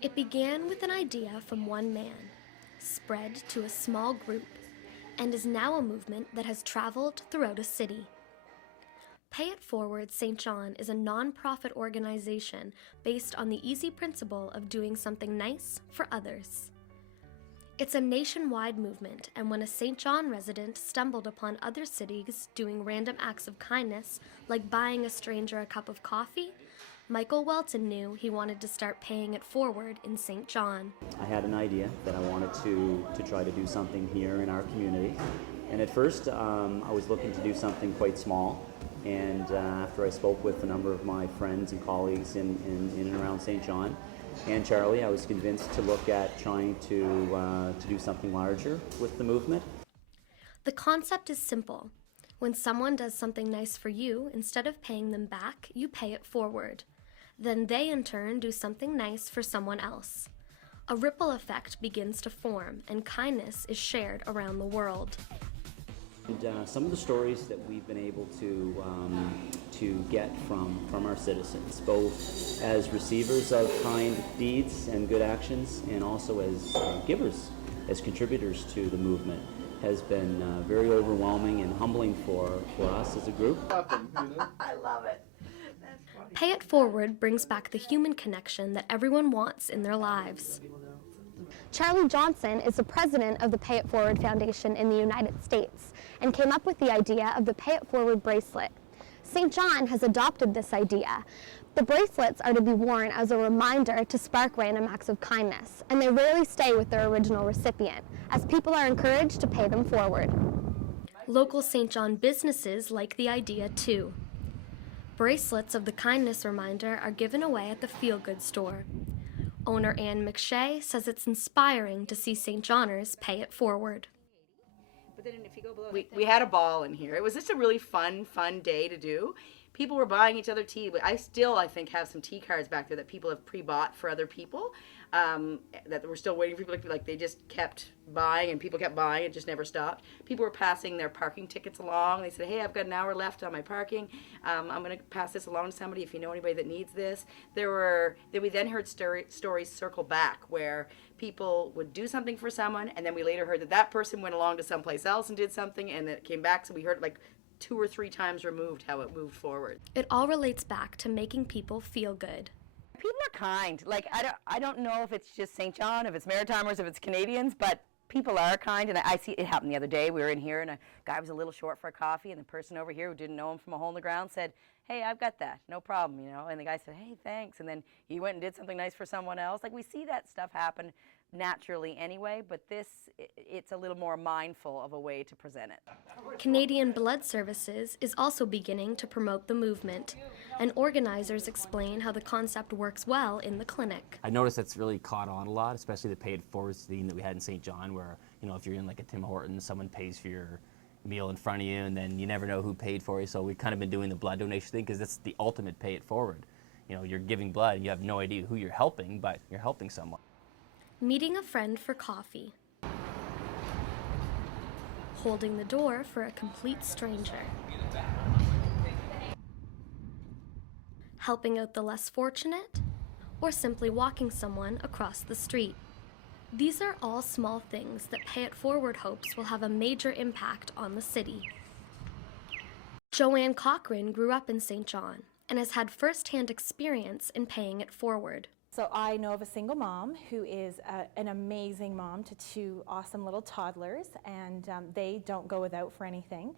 It began with an idea from one man, spread to a small group, and is now a movement that has traveled throughout a city. Pay It Forward St. John is a non-profit organization based on the easy principle of doing something nice for others. It's a nationwide movement, and when a St. John resident stumbled upon other cities doing random acts of kindness, like buying a stranger a cup of coffee, Michael Welton knew he wanted to start paying it forward in St. John. I had an idea that I wanted to try to do something here in our community. And at first, I was looking to do something quite small. And after I spoke with a number of my friends and colleagues in and around St. John and Charlie, I was convinced to look at trying to do something larger with the movement. The concept is simple. When someone does something nice for you, instead of paying them back, you pay it forward. Then they in turn do something nice for someone else. A ripple effect begins to form, and kindness is shared around the world. And some of the stories that we've been able to get from our citizens, both as receivers of kind deeds and good actions, and also as givers, as contributors to the movement, has been very overwhelming and humbling for us as a group. I love it. Pay It Forward brings back the human connection that everyone wants in their lives. Charlie Johnson is the president of the Pay It Forward Foundation in the United States and came up with the idea of the Pay It Forward bracelet. St. John has adopted this idea. The bracelets are to be worn as a reminder to spark random acts of kindness, and they rarely stay with their original recipient, as people are encouraged to pay them forward. Local St. John businesses like the idea too. Bracelets of the kindness reminder are given away at the Feel Good store. Owner Ann McShay says it's inspiring to see St. Johners pay it forward. We had a ball in here. It was just a really fun day to do. People were buying each other tea, but I think, have some tea cards back there that people have pre-bought for other people, that we're still waiting for people to, they just kept buying, and people kept buying. It just never stopped. People were passing their parking tickets along. They said, hey, I've got an hour left on my parking. I'm going to pass this along to somebody if you know anybody that needs this. We then heard stories circle back where people would do something for someone, and then we later heard that person went along to someplace else and did something, and it came back, so we heard 2 or 3 times removed how it moved forward. It all relates back to making people feel good. People are kind. I don't know if it's just St. John, if it's Maritimers, if it's Canadians, but people are kind, and I see it happened the other day. We were in here, and a guy was a little short for a coffee, and the person over here who didn't know him from a hole in the ground said, hey, I've got that, no problem, and the guy said, hey, thanks, and then he went and did something nice for someone else. We see that stuff happen naturally anyway, but it's a little more mindful of a way to present it. Canadian Blood Services is also beginning to promote the movement, and organizers explain how the concept works well in the clinic. I noticed that's really caught on a lot, especially the Pay It Forward theme that we had in St. John, where if you're in a Tim Hortons, someone pays for your meal in front of you, and then you never know who paid for you. So we've kind of been doing the blood donation thing because that's the ultimate Pay It Forward. You're giving blood, and you have no idea who you're helping, but you're helping someone. Meeting a friend for coffee. Holding the door for a complete stranger. Helping out the less fortunate, or simply walking someone across the street. These are all small things that Pay It Forward hopes will have a major impact on the city. Joanne Cochran grew up in St. John and has had first-hand experience in paying it forward. So I know of a single mom who is an amazing mom to 2 awesome little toddlers, and they don't go without for anything.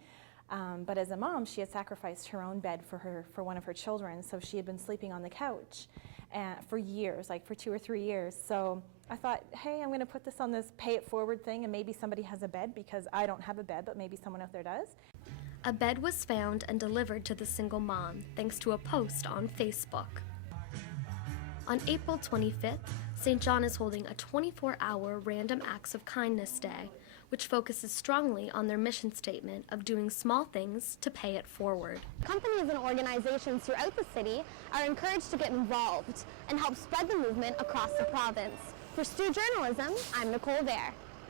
But as a mom, she had sacrificed her own bed for one of her children, so she had been sleeping on the couch for years, for 2 or 3 years. So I thought, hey, I'm going to put this on this Pay It Forward thing, and maybe somebody has a bed, because I don't have a bed, but maybe someone out there does. A bed was found and delivered to the single mom thanks to a post on Facebook. On April 25th, St. John is holding a 24-hour Random Acts of Kindness Day, which focuses strongly on their mission statement of doing small things to pay it forward. Companies and organizations throughout the city are encouraged to get involved and help spread the movement across the province. For Stu Journalism, I'm Nicole Vair.